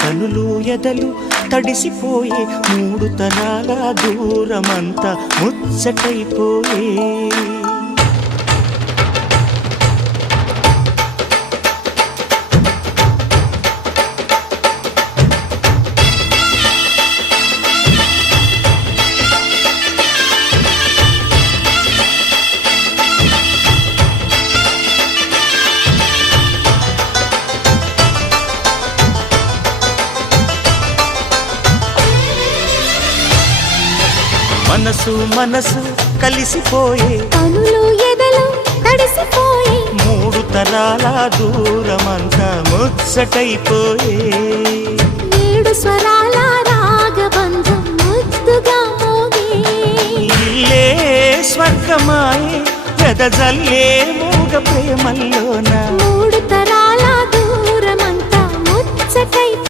కనులు ఎదలు తడిసిపోయే మూడు తరాల దూరమంతా ముచ్చటైపోయే మనసు మనసు కలిసిపోయే కనులు ఎదలు తడిసిపోయే మూడు తరాల దూరమంతా ముచ్చటైపోయే ఏడు స్వరాల రాగబంధం ముద్దుగా మోగే ఇల్లే స్వర్గమాయే ఎదజల్లే మూగ ప్రేమల్లోన